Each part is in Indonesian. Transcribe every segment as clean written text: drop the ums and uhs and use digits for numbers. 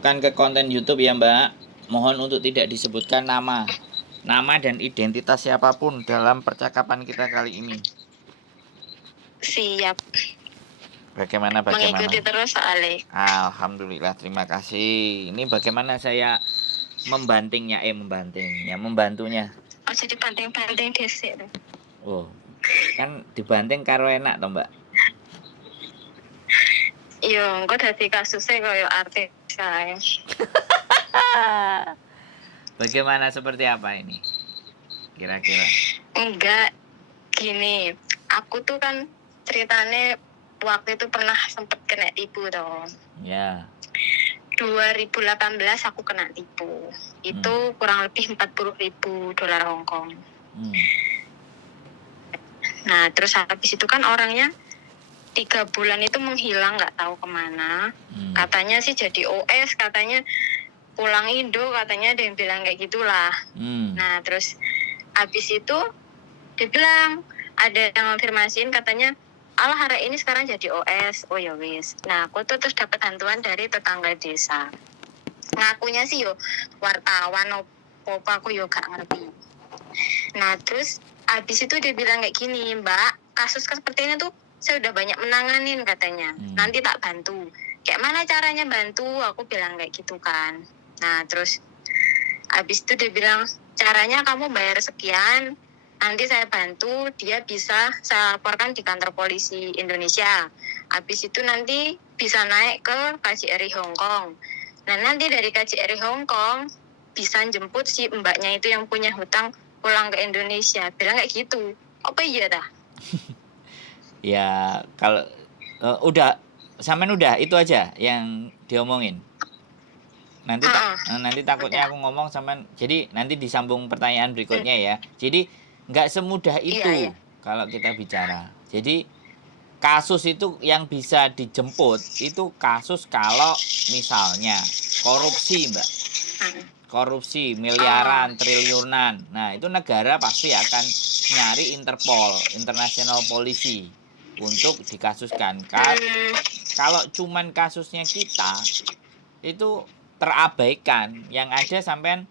dimasukkan ke konten YouTube ya Mbak. Mohon untuk tidak disebutkan nama dan identitas siapapun dalam percakapan kita kali ini. Siap. Bagaimana? Mengikuti terus soalnya. Alhamdulillah, terima kasih. Ini bagaimana saya membantunya. Oh, jadi banting-banting desik. Oh, kan dibanting karo enak toh Mbak. Iya, engko dadi kasusnya kaya artis kae. Bagaimana, seperti apa ini kira-kira? Enggak, gini, aku tuh kan ceritanya waktu itu pernah sempet kena tipu toh. Ya. 2018 aku kena tipu. Itu kurang lebih 40.000 dolar Hongkong. Nah, terus habis itu kan orangnya 3 bulan itu menghilang, nggak tahu kemana. Katanya sih jadi OS, katanya pulang Indo, katanya ada yang bilang kayak gitulah. Nah, terus habis itu dia bilang, ada yang konfirmasiin katanya, alah hari ini sekarang jadi OS. Oh ya wis. Nah, aku tuh terus dapat bantuan dari tetangga desa. Ngakunya sih yo wartawan opo aku yo gak ngerti. Nah, terus habis itu dia bilang kayak gini, Mbak, kasus seperti ini tuh saya udah banyak menanganin katanya. Nanti tak bantu. Kayak mana caranya bantu? Aku bilang kayak gitu kan. Nah, terus habis itu dia bilang, caranya kamu bayar sekian, nanti saya bantu, dia bisa saya laporkan di kantor polisi Indonesia. Habis itu nanti bisa naik ke KJRI Hong Kong. Nah, nanti dari KJRI Hong Kong bisa jemput si mbaknya itu yang punya hutang pulang ke Indonesia. Bilang kayak gitu. Apa iya dah? Ya, kalau sampean udah itu aja yang diomongin. Nanti takutnya aku ngomong sampean, jadi nanti disambung pertanyaan berikutnya ya. Jadi nggak semudah itu kalau kita bicara. Jadi kasus itu yang bisa dijemput itu kasus kalau misalnya korupsi, Mbak. Korupsi miliaran, triliunan. Nah, itu negara pasti akan nyari Interpol, International Polisi, untuk dikasuskan. Kalau cuman kasusnya kita itu terabaikan, yang ada sampean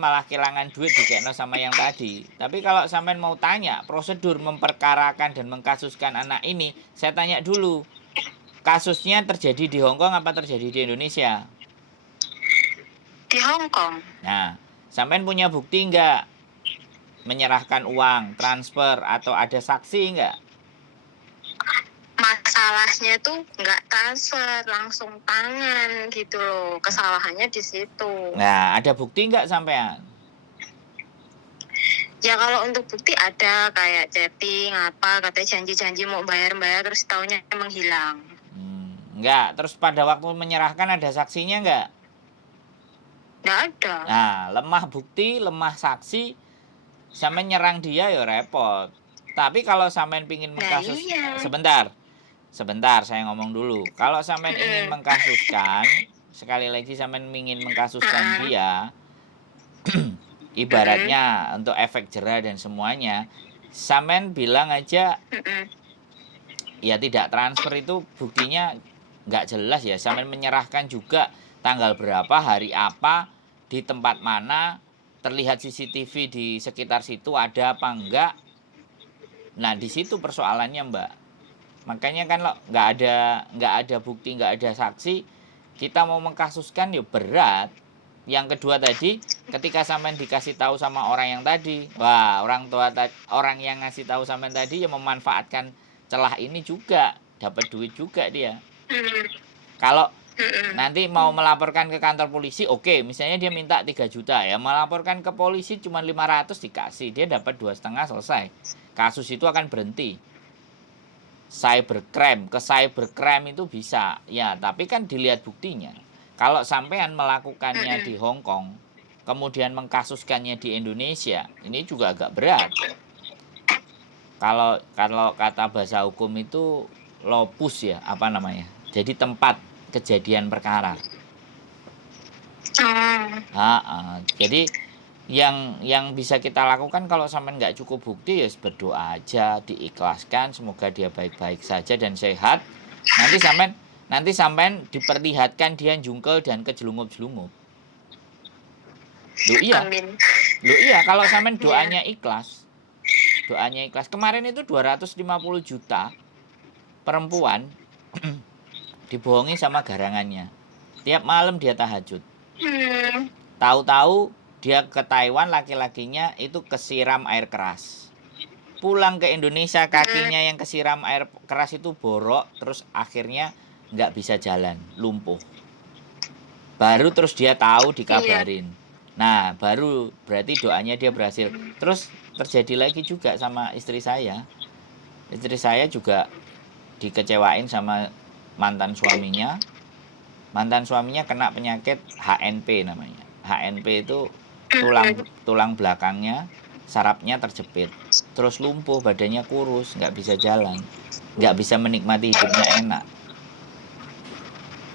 malah kehilangan duit dikekno sama yang tadi. Tapi kalau sampean mau tanya prosedur memperkarakan dan mengkasuskan anak ini, saya tanya dulu, kasusnya terjadi di Hong Kong apa terjadi di Indonesia? Di Hong Kong. Nah, sampean punya bukti nggak menyerahkan uang, transfer, atau ada saksi nggak? Masalahnya tuh nggak transfer, langsung tangan gitu loh. Kesalahannya di situ. Nah, ada bukti nggak sampean? Ya kalau untuk bukti ada, kayak chatting apa, katanya janji-janji mau bayar terus taunya menghilang. Enggak, terus pada waktu menyerahkan ada saksinya nggak? Nggak ada. Nah, lemah bukti, lemah saksi, sampean nyerang dia ya repot. Tapi kalau sampean pingin mengkasus, sebentar saya ngomong dulu. Kalau sampean ingin mengkasuskan, sekali lagi sampean ingin mengkasuskan dia, ibaratnya untuk efek jera dan semuanya, sampean bilang aja ya tidak transfer, itu buktinya nggak jelas ya. Sampean menyerahkan juga tanggal berapa, hari apa, di tempat mana, terlihat CCTV di sekitar situ ada apa enggak. Nah, di situ persoalannya, Mbak. Makanya kan lo nggak ada bukti, nggak ada saksi, kita mau mengkasuskan ya berat. Yang kedua tadi, ketika sampean dikasih tahu sama orang yang tadi, wah, orang yang ngasih tahu sampean tadi ya memanfaatkan celah ini juga, dapat duit juga dia. Kalau nanti mau melaporkan ke kantor polisi, oke, misalnya dia minta 3 juta ya, melaporkan ke polisi cuma 500 dikasih, dia dapat 2,5, selesai. Kasus itu akan berhenti. Cybercrime itu bisa ya, tapi kan dilihat buktinya. Kalau sampean melakukannya di Hong Kong, kemudian mengkasuskannya di Indonesia, ini juga agak berat. Kalau kata bahasa hukum itu lopus ya, apa namanya? Jadi tempat kejadian perkara. Jadi yang bisa kita lakukan kalau sampean nggak cukup bukti ya berdoa aja, diikhlaskan, semoga dia baik-baik saja dan sehat. Nanti sampean nanti sampean diperlihatkan dia jungkel dan kejelungup-jelungup. Amin. Iya, kalau sampean doanya ikhlas. Kemarin itu 250 juta perempuan dibohongi sama garangannya. Tiap malam dia tahajud. Tahu-tahu dia ke Taiwan, laki-lakinya itu kesiram air keras. Pulang ke Indonesia, kakinya yang kesiram air keras itu borok, terus akhirnya nggak bisa jalan, lumpuh. Baru terus dia tahu, dikabarin. Nah, baru berarti doanya dia berhasil. Terus terjadi lagi juga sama istri saya. Istri saya juga dikecewain sama mantan suaminya. Mantan suaminya kena penyakit HNP namanya. HNP itu tulang belakangnya, sarafnya terjepit. Terus lumpuh, badannya kurus, nggak bisa jalan. Nggak bisa menikmati hidupnya enak.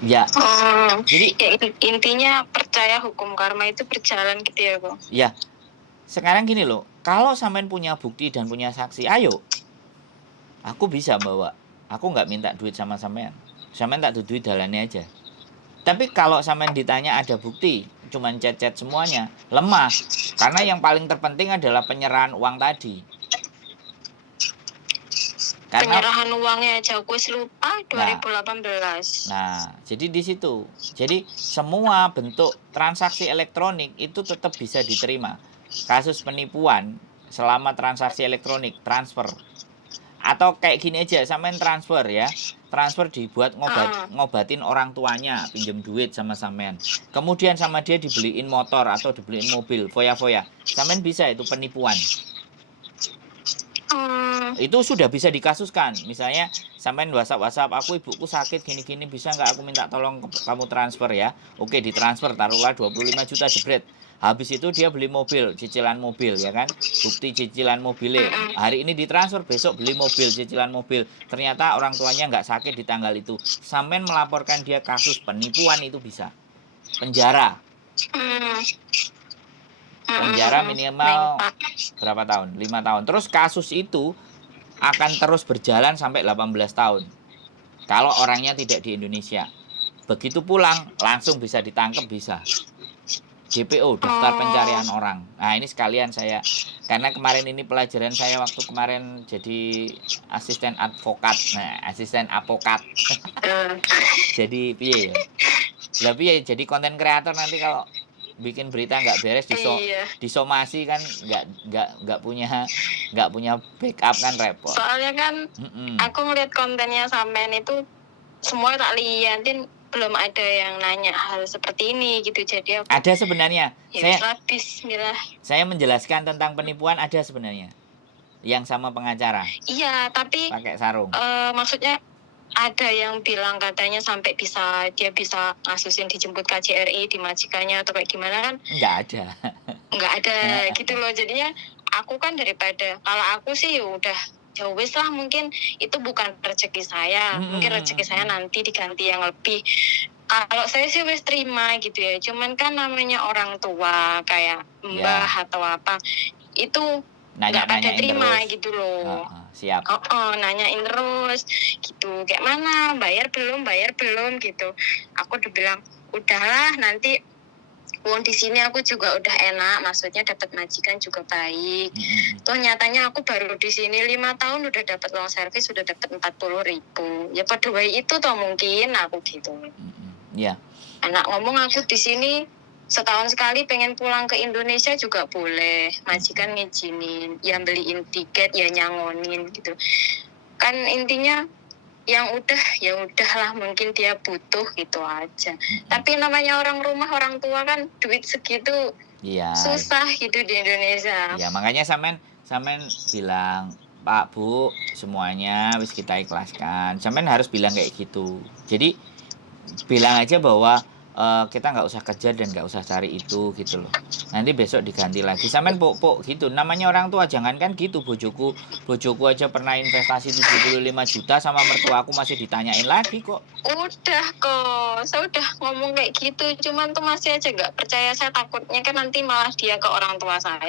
Ya, jadi ya, intinya percaya hukum karma itu berjalan gitu ya, Bang. Ya, sekarang gini loh, kalau sampean punya bukti dan punya saksi, ayo, aku bisa bawa. Aku nggak minta duit sama sampean. Sampean tak duit dalannya aja. Tapi kalau sampean ditanya ada bukti, cuman chat-chat semuanya, lemah. Karena yang paling terpenting adalah penyerahan uang tadi. Karena penyerahan uangnya aja aku lupa 2018. Nah, jadi di situ. Jadi semua bentuk transaksi elektronik itu tetap bisa diterima. Kasus penipuan selama transaksi elektronik, transfer. Atau kayak gini aja, sampean transfer ya. Transfer dibuat ngobatin orang tuanya, pinjem duit sama sampean. Kemudian sama dia dibeliin motor atau dibeliin mobil, foya-foya. Sampean bisa itu penipuan. Itu sudah bisa dikasuskan. Misalnya sampean WhatsApp, aku ibuku sakit gini-gini, bisa nggak aku minta tolong kamu transfer ya? Oke, ditransfer, taruhlah 25 juta jebret. Habis itu dia beli mobil, cicilan mobil ya kan? Bukti cicilan mobilnya. Hari ini ditransfer, besok beli mobil, cicilan mobil. Ternyata orang tuanya nggak sakit di tanggal itu. Sampean melaporkan dia kasus penipuan itu bisa. Penjara. Penjara minimal berapa tahun? 5 tahun. Terus kasus itu akan terus berjalan sampai 18 tahun. Kalau orangnya tidak di Indonesia. Begitu pulang, langsung bisa ditangkap, bisa. DPO, daftar pencarian orang. Nah, ini sekalian saya, karena kemarin ini pelajaran saya waktu kemarin jadi asisten advokat. Nah, asisten apokat. Jadi piye ya? Lah piye jadi konten kreator nanti kalau bikin berita nggak beres disomasi kan nggak punya backup kan, repot. Soalnya kan aku ngeliat kontennya sampean itu semua tak liatin, belum ada yang nanya hal seperti ini gitu, jadi aku ada sebenarnya ya, bismillah. Saya menjelaskan tentang penipuan ada sebenarnya yang sama pengacara. Iya, tapi pakai sarung. Maksudnya ada yang bilang katanya sampai dia bisa ngasusin dijemput KJRI di majikannya atau kayak gimana kan? Nggak ada gitu loh. Jadinya aku kan daripada, kalau aku sih udah ya wes lah, mungkin itu bukan rezeki saya. Mungkin rezeki saya nanti diganti yang lebih. Kalau saya sih wes terima gitu ya. Cuman kan namanya orang tua kayak mbah atau apa itu nggak pada terima terus. Gitu loh. Siap. Nanyain terus gitu, kayak mana, bayar belum gitu. Aku udah bilang udahlah, nanti uang di sini aku juga udah enak, maksudnya dapat majikan juga baik. Tuh nyatanya aku baru di sini 5 tahun udah dapat uang servis, sudah dapat 40.000. Ya pada way itu toh mungkin aku gitu. Iya. Anak ngomong aku di sini setahun sekali pengen pulang ke Indonesia juga boleh, majikan ngizinin, yang beliin tiket, ya nyangonin gitu. Kan intinya yang udahlah, mungkin dia butuh gitu aja. Tapi namanya orang rumah, orang tua kan duit segitu susah gitu di Indonesia. Ya makanya sampean bilang, Pak Bu, semuanya wis kita ikhlaskan. Sampean harus bilang kayak gitu. Jadi bilang aja bahwa kita nggak usah kejar dan nggak usah cari itu gitu loh. Nanti besok diganti lagi. Sampean pok gitu. Namanya orang tua, jangankan gitu. Bojoku aja pernah investasi 75 juta sama mertua aku masih ditanyain lagi kok. Udah kok, saya udah ngomong kayak gitu. Cuman tuh masih aja nggak percaya. Saya takutnya kan nanti malah dia ke orang tua saya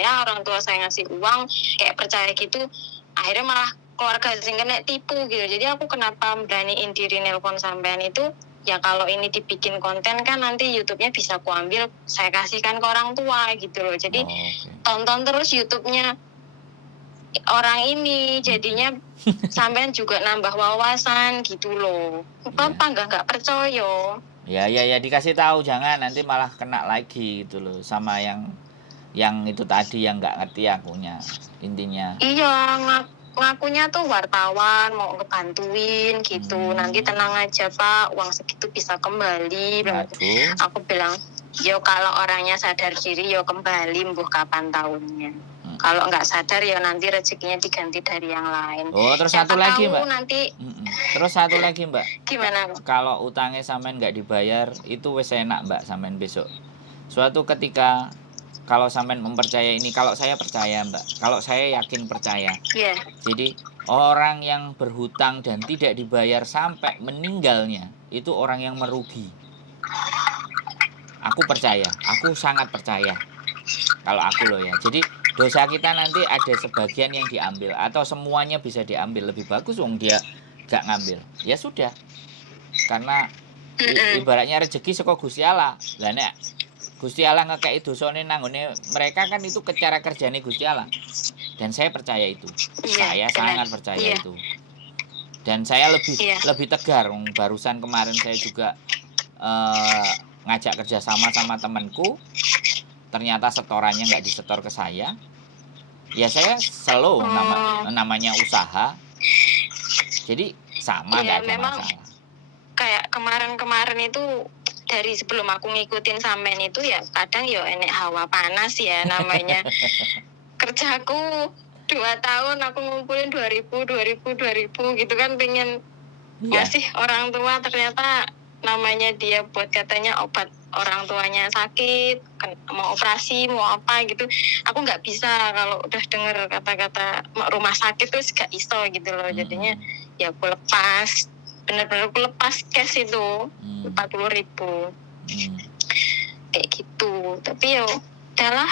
ngasih uang kayak percaya gitu. Akhirnya malah keluarga sing kena tipu gitu. Jadi aku kenapa beraniin diri nelpon sampean itu, ya kalau ini dibikin konten kan nanti YouTube-nya bisa kuambil, saya kasihkan ke orang tua gitu loh. Jadi tonton terus YouTube-nya orang ini, jadinya sampean juga nambah wawasan gitu loh. Apa nggak percaya? Ya dikasih tahu, jangan nanti malah kena lagi gitu loh sama yang itu tadi yang nggak ngerti akunya intinya. Iya, ngakunya tuh wartawan mau ngebantuin gitu. Nanti tenang aja Pak, uang segitu bisa kembali. Waduh. Aku bilang, yo kalau orangnya sadar diri yo kembali mbuh kapan tahunnya. Kalau nggak sadar ya nanti rezekinya diganti dari yang lain. Oh, terus satu lagi Mbak. Nanti. Terus satu lagi Mbak. Gimana? Kalau utangnya sampean nggak dibayar itu wes enak Mbak sampean besok. Suatu ketika kalau sampean mempercayai ini, kalau saya percaya Mbak, kalau saya yakin percaya. Yeah. Jadi orang yang berhutang dan tidak dibayar sampai meninggalnya itu orang yang merugi. Aku percaya, aku sangat percaya. Kalau aku loh ya. Jadi dosa kita nanti ada sebagian yang diambil atau semuanya bisa diambil. Lebih bagus wong dia gak ngambil. Ya sudah. Karena ibaratnya rezeki saka Gusti Allah. Lah nek Gusti Allah ngekei dosane nanggone mereka kan itu cara kerjane Gusti Allah. Dan saya percaya itu. Saya sangat percaya itu. Dan saya lebih tegar. Barusan kemarin saya juga ngajak kerjasama sama temanku. Ternyata setorannya nggak disetor ke saya. Ya saya slow namanya usaha. Jadi sama nggak ada masalah. Kayak kemarin itu dari sebelum aku ngikutin sampean itu ya kadang ya enek hawa panas ya namanya. Kerjaku 2 tahun aku ngumpulin 2000 gitu kan pengen ngasih orang tua, ternyata namanya dia buat katanya obat orang tuanya sakit, mau operasi, mau apa gitu. Aku nggak bisa kalau udah denger kata-kata rumah sakit tuh gak iso gitu loh. Jadinya ya aku lepas, bener-bener aku lepas cash itu 40.000 kayak gitu. Tapi ya udahlah.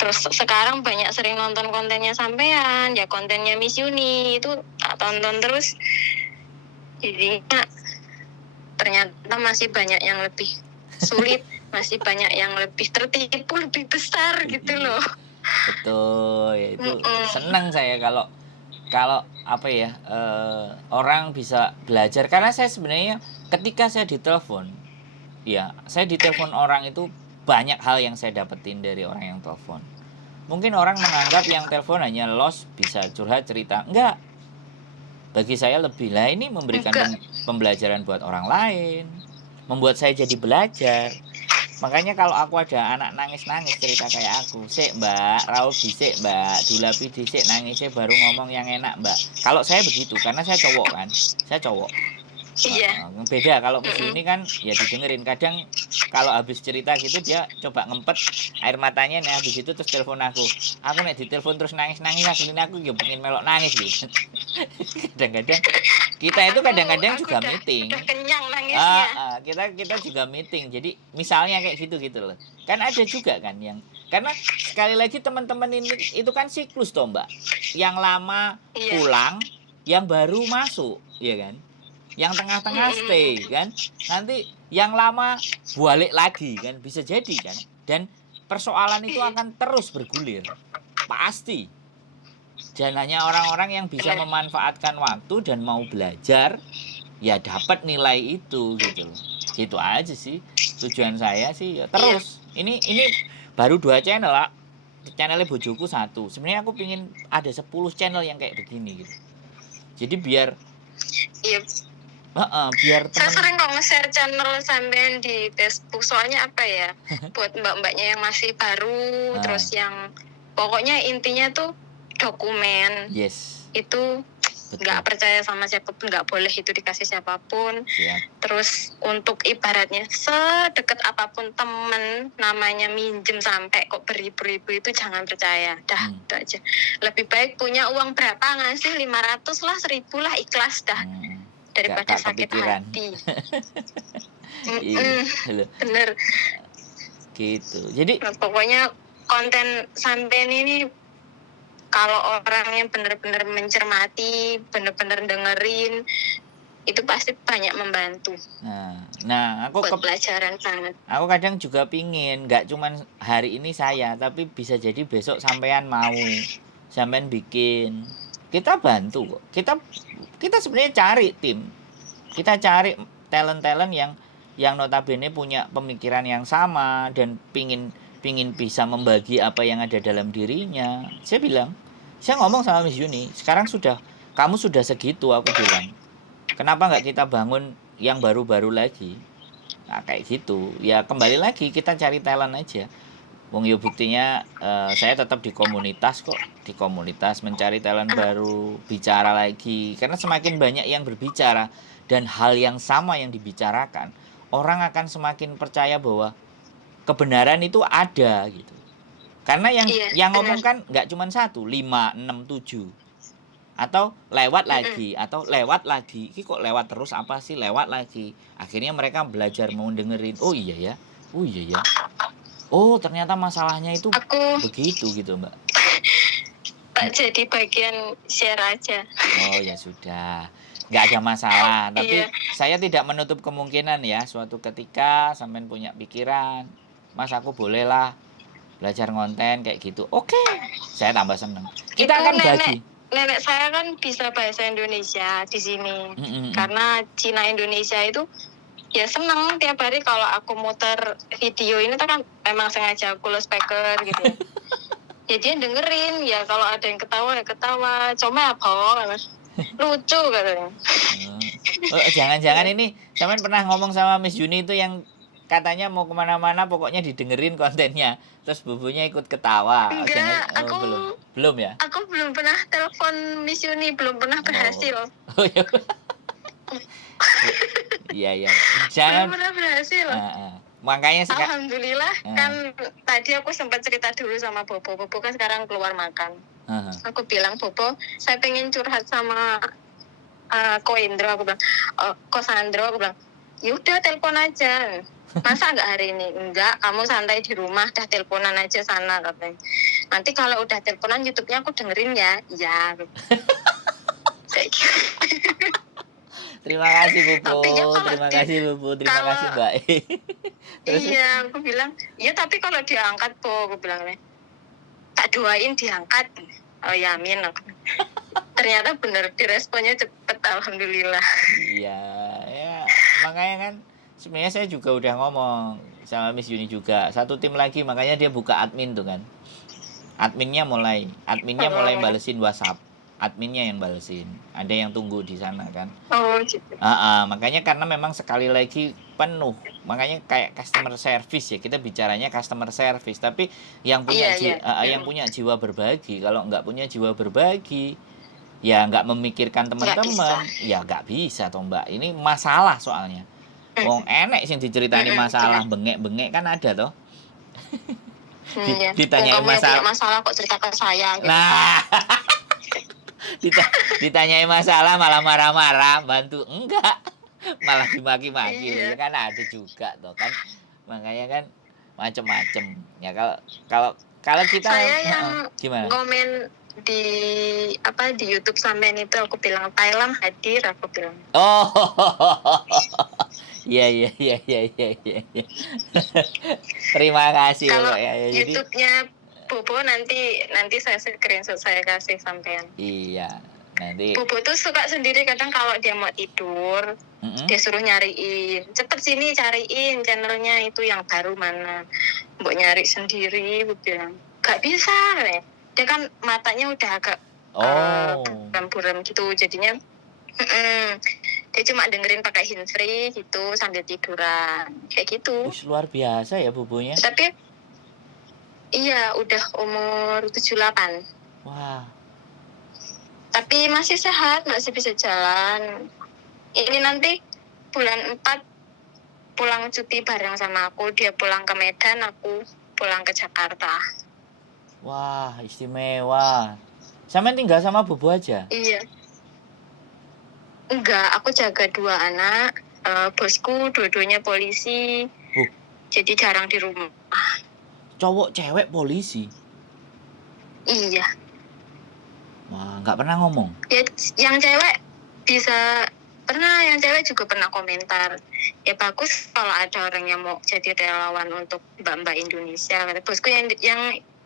Terus sekarang banyak sering nonton kontennya sampean, ya kontennya Miss Yuni itu tak tonton terus. Jadinya ternyata masih banyak yang lebih sulit, masih banyak yang lebih tertipu, lebih besar gitu loh. Betul, ya itu senang saya kalau apa ya orang bisa belajar, karena saya sebenarnya ketika saya ditelepon, ya saya ditelepon orang itu banyak hal yang saya dapetin dari orang yang telepon. Mungkin orang menganggap yang telepon hanya los bisa curhat cerita, enggak. Bagi saya lebih lah ini memberikan pembelajaran buat orang lain, membuat saya jadi belajar. Makanya kalau aku ada anak nangis-nangis cerita kayak aku, "Sik Mbak, raul dhisik Mbak, dulapi dhisik nangisnya baru ngomong yang enak Mbak." Kalau saya begitu, karena saya cowok kan, saya cowok. Iya. Beda kalau Miss Yuni kan ya didengerin. Kadang kalau habis cerita gitu dia coba ngempet air matanya nih, habis itu terus telepon aku nek ditelepon terus nangis-nangis aslinya aku ya pengen melok nangis gitu. Kadang-kadang kita itu kadang-kadang juga meeting. Udah kenyang nangisnya. Kita juga meeting. Jadi misalnya kayak gitu loh. Kan ada juga kan yang, karena sekali lagi teman-teman ini itu kan siklus toh Mbak. Yang lama pulang, yang baru masuk, ya kan? Yang tengah-tengah stay kan, nanti yang lama balik lagi kan, bisa jadi kan. Dan persoalan itu akan terus bergulir pasti. Dan hanya orang-orang yang bisa memanfaatkan waktu dan mau belajar ya dapat nilai itu gitu loh. Gitu aja sih tujuan saya sih ya. Terus ini baru 2 channel lah. Channelnya bojoku 1. Sebenarnya aku pingin ada 10 channel yang kayak begini gitu. Jadi biar biar saya sering kok nge-share channel sampean di Facebook, soalnya apa ya, buat mbak-mbaknya yang masih baru, terus yang pokoknya intinya tuh dokumen. Itu nggak percaya sama siapapun, nggak boleh itu dikasih siapapun. Terus untuk ibaratnya sedekat apapun temen, namanya minjem sampai kok beribu-ribu itu jangan percaya. Dah, itu aja. Lebih baik punya uang berapa ngasih 500 lah, 1000 lah, ikhlas dah. Daripada sakit hati. Bener. Gitu. Jadi pokoknya konten sampean ini kalau orang yang benar-benar mencermati, benar-benar dengerin, itu pasti banyak membantu. Nah, aku buat pelajaran banget. Aku kadang juga pingin, nggak cuman hari ini saya, tapi bisa jadi besok sampean mau, sampean bikin, kita bantu kok. Kita sebenarnya cari tim, kita cari talent-talent yang notabene punya pemikiran yang sama dan pingin bisa membagi apa yang ada dalam dirinya. Saya ngomong sama Miss Yuni, sekarang kamu sudah segitu, aku bilang. Kenapa nggak kita bangun yang baru-baru lagi? Nah, kayak gitu. Ya kembali lagi kita cari talent aja. Wong yo buktinya saya tetap di komunitas kok. Di komunitas mencari talent baru, bicara lagi. Karena semakin banyak yang berbicara dan hal yang sama yang dibicarakan, orang akan semakin percaya bahwa kebenaran itu ada gitu. Karena yang ngomong kan nggak cuma 1, 5, 6, 7. Atau lewat lagi, ini kok lewat terus apa sih, lewat lagi. Akhirnya mereka belajar mau dengerin, oh iya ya, oh ternyata masalahnya itu begitu gitu Mbak. Pak jadi bagian share aja. Oh ya sudah, nggak ada masalah. Tapi saya tidak menutup kemungkinan ya, suatu ketika sampean punya pikiran, Mas aku bolehlah belajar konten kayak gitu. Oke, saya tambah seneng. Kita akan bagi. Nenek saya kan bisa bahasa Indonesia di sini. Karena Cina Indonesia itu ya seneng tiap hari kalau aku muter video ini tuh kan memang sengaja aku speaker gitu ya. Ya dia dengerin, ya kalau ada yang ketawa ya ketawa, cuma apa lucu katanya. Jangan-jangan ini sampean pernah ngomong sama Miss Yuni itu yang katanya mau kemana-mana pokoknya didengerin kontennya, terus bubunya ikut ketawa. Enggak, belum ya? Aku belum pernah telepon Miss Yuni, belum pernah berhasil. Iya. Belum pernah berhasil. Makanya alhamdulillah kan tadi aku sempat cerita dulu sama Bobo. Bobo kan sekarang keluar makan. Aku bilang, Bobo, saya pengen curhat sama Ko Indro. Aku bilang, Ko Sandro, aku bilang, yaudah telepon aja. Masa nggak hari ini? Enggak, kamu santai di rumah, dah teleponan aja sana katanya. Nanti kalau udah teleponan YouTube-nya aku dengerin ya. Iya. Terima kasih Bubu. Terima kasih Bubu. Terima kasih Mbak. Iya, aku bilang, ya tapi kalau diangkat Po, aku bilang nih, tak doain diangkat. Oh ya, amin. Ternyata bener, diresponnya cepet, alhamdulillah. Iya, ya makanya kan sebenarnya saya juga udah ngomong sama Miss Yuni juga, satu tim lagi, makanya dia buka admin tuh kan. Adminnya mulai balesin WhatsApp. Adminnya yang balesin. Ada yang tunggu di sana kan. Oh gitu. Makanya karena memang sekali lagi penuh. Makanya kayak customer service ya. Kita bicaranya customer service. Tapi yang punya yang punya jiwa berbagi. Kalau nggak punya jiwa berbagi, ya nggak memikirkan teman-teman, ya nggak bisa toh Mbak. Ini masalah soalnya. Wong enek sing diceritani masalah, bengek-bengek kan ada toh. Ditanyain masalah kok cerita ke saya gitu. Nah. Ditanyain masalah malah marah-marah, bantu enggak. Malah dimaki-maki. Ya kan ada juga toh kan. Makanya kan macem-macem. Ya kalau kita saya yang gimana? Komen di YouTube sampean itu aku bilang Thailand hadir, aku bilang. Oh. Iya. Terima kasih kalau ya. YouTube-nya Bobo nanti saya screenshot, saya kasih sampean. Iya, nanti. Bobo tuh suka sendiri kadang kalau dia mau tidur, dia suruh nyariin. Cepet sini cariin channelnya itu yang baru mana. Mbok nyari sendiri, gue bilang. Gak bisa, nih. Dia kan matanya udah agak buram-buram gitu, jadinya dia cuma dengerin pakai handsfree gitu sambil tiduran kayak gitu. Luar biasa ya bubunya. Tapi iya udah umur 78. Wah. Tapi masih sehat, masih bisa jalan. Ini nanti bulan 4 pulang cuti bareng sama aku. Dia pulang ke Medan, aku pulang ke Jakarta. Wah, istimewa. Sampean tinggal sama Bobo aja? Iya. Enggak, aku jaga 2 anak. Bosku dua-duanya polisi. Jadi jarang di rumah. Cowok cewek polisi? Iya. Wah, nggak pernah ngomong? Ya, yang cewek bisa Pernah, yang cewek juga pernah komentar, ya bagus kalau ada orang yang mau jadi relawan untuk mbak-mbak Indonesia. Kata bosku yang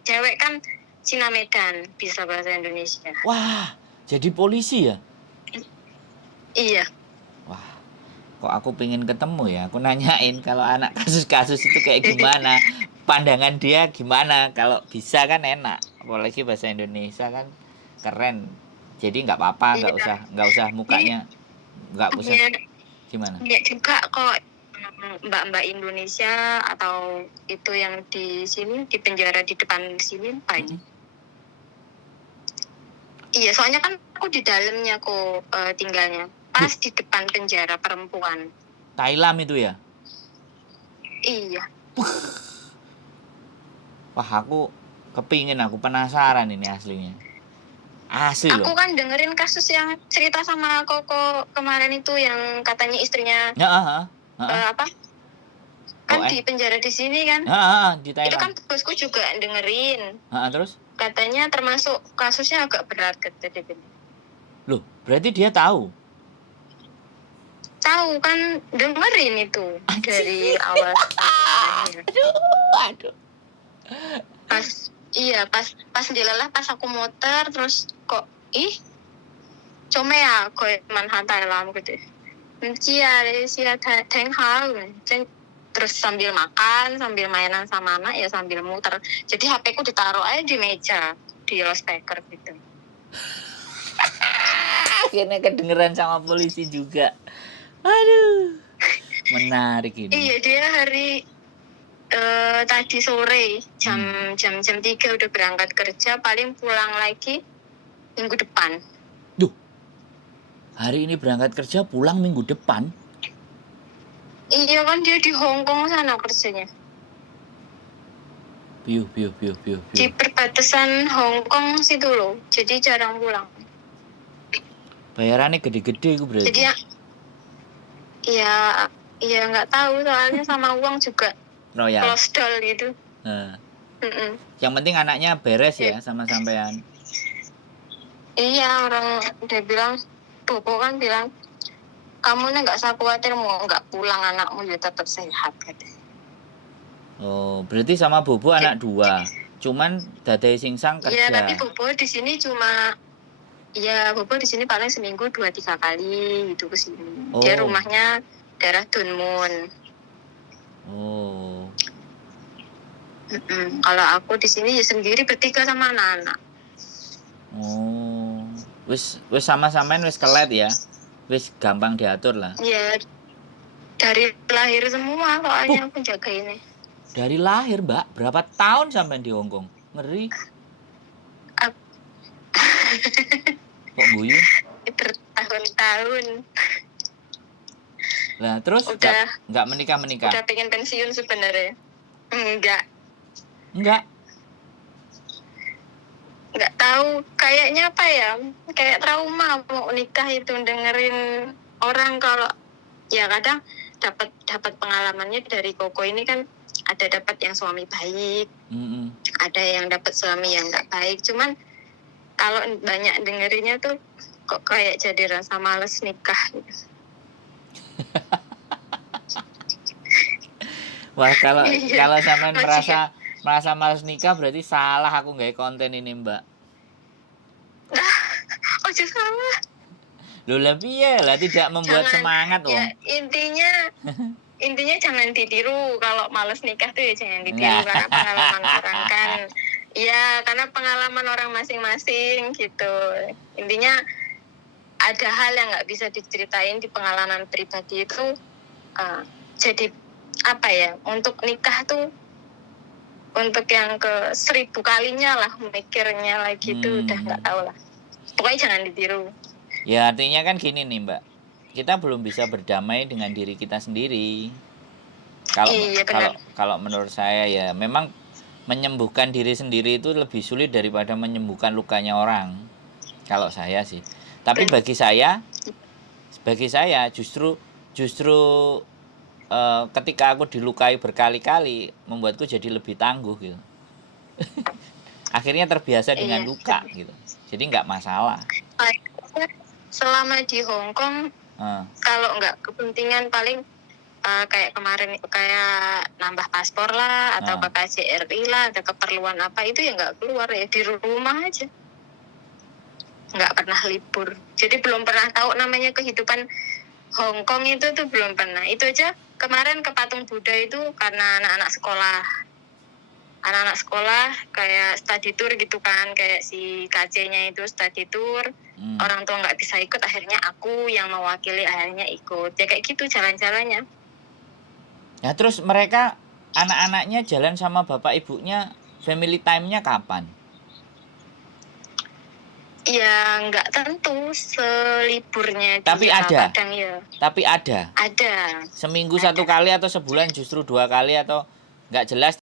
cewek kan Cina Medan, bisa bahasa Indonesia. Wah, jadi polisi ya? Iya. Wah, kok aku pengen ketemu ya? Aku nanyain kalau anak kasus-kasus itu kayak gimana, pandangan dia gimana. Kalau bisa kan enak, apalagi bahasa Indonesia kan keren. Jadi nggak apa-apa, Iya. nggak usah mukanya, nggak usah Iya, gimana? iya juga kok mbak-mbak Indonesia atau itu yang di sini di penjara di depan sini banyak. Iya, soalnya kan aku di dalamnya kok tinggalnya. Pas di depan penjara perempuan. Thailand itu ya? Iya. Wah, aku kepingin, aku penasaran ini aslinya. Asli Aku loh. kan dengerin kasus yang cerita sama Koko kemarin itu yang katanya istrinya Ya, apa? Kan di penjara di sini kan. Di Itu Thailand. kan bosku juga dengerin. Terus? Katanya termasuk kasusnya agak berat gitu. Loh, berarti dia tahu. Tahu kan, dengerin itu dari awal sampai akhir. Aduh. Pas dilelah pas aku muter terus kok comea kok manhan Thailand gitu. Terus sambil makan, sambil mainan sama anak ya sambil muter. Jadi HP ku ditaruh aja di meja, di loudspeaker gitu. Akhirnya kedengeran sama polisi juga. Aduh. Menarik ini. Iya, dia hari tadi sore jam 3 udah berangkat kerja, paling pulang lagi minggu depan. Duh. Hari ini berangkat kerja, pulang minggu depan. Iya kan, dia di Hong Kong sana kerjanya. Piu. Di perbatasan Hong Kong situ loh, jadi jarang pulang. Bayarannya gede-gede itu berarti. Jadi ya nggak tahu soalnya sama uang juga royal. close doll gitu. Yang penting anaknya beres ya sama sampean. Iya, orang dia bilang, Bobo kan bilang, kamu nih nggak usah khawatir mau nggak pulang, anakmu ya tetap sehat katanya. Oh, berarti sama Bobo anak 2. Cuman Dadai Singsang kerja. Iya, tapi Bobo di sini Bobo di sini paling seminggu 2-3 kali gitu ke sini. Oh. Dia rumahnya daerah Dunmun. Oh. Kalau aku di sini ya sendiri bertiga sama anak-anak. Oh. Wis sama-samain wis kelet ya. Wis gampang diatur lah. Iya. Dari lahir semua soalnya aku jaga ini. Dari lahir, Mbak. Berapa tahun sampai di Hong Kong? Ngeri. Kok guyu? Bertahun-tahun. Lah, terus nggak menikah? Udah pengen pensiun sebenarnya. Enggak tahu, kayaknya apa ya, kayak trauma mau nikah itu, dengerin orang kalau ya kadang dapat pengalamannya dari Koko ini kan, ada dapat yang suami baik, ada yang dapat suami yang nggak baik. Cuman kalau banyak dengerinnya tuh kok kayak jadi rasa males nikah gitu. Wah, kalau sampean merasa males nikah berarti salah aku nggak konten ini, Mbak. Oh, salah. Loh, lah piye lah tidak membuat semangat ya, intinya jangan ditiru. Kalau males nikah tuh ya jangan ditiru. Karena pengalaman orang kan karena pengalaman orang masing-masing gitu. Intinya ada hal yang nggak bisa diceritain di pengalaman pribadi itu. Jadi apa ya, untuk nikah tuh untuk yang ke 1000 kalinya lah mikirnya lagi tuh udah nggak tahu lah. Pokoknya jangan ditiru. Ya, artinya kan gini nih, Mbak. Kita belum bisa berdamai dengan diri kita sendiri. Kalau menurut saya ya, memang menyembuhkan diri sendiri itu lebih sulit daripada menyembuhkan lukanya orang. Kalau saya sih. Tapi bagi saya justru ketika aku dilukai berkali-kali membuatku jadi lebih tangguh gitu. Akhirnya terbiasa dengan luka gitu. Jadi nggak masalah. Selama di Hong Kong Kalau nggak kepentingan paling kayak kemarin kayak nambah paspor lah atau ke KJRI lah, ada keperluan apa itu ya nggak keluar, ya di rumah aja, nggak pernah libur. Jadi belum pernah tahu namanya kehidupan Hong Kong itu tuh belum pernah. Itu aja kemarin ke Patung Buddha itu karena anak-anak sekolah kayak study tour gitu kan, kayak si KC-nya itu study tour. Orang tua nggak bisa ikut, akhirnya aku yang mewakili akhirnya ikut, ya kayak gitu jalan-jalannya. Ya terus mereka anak-anaknya jalan sama bapak ibunya, family time-nya kapan? Ya nggak tentu seliburnya. Tapi dia, ada. kadang ya. Tapi ada. Ada. Seminggu 1 kali atau sebulan justru 2 kali atau nggak jelas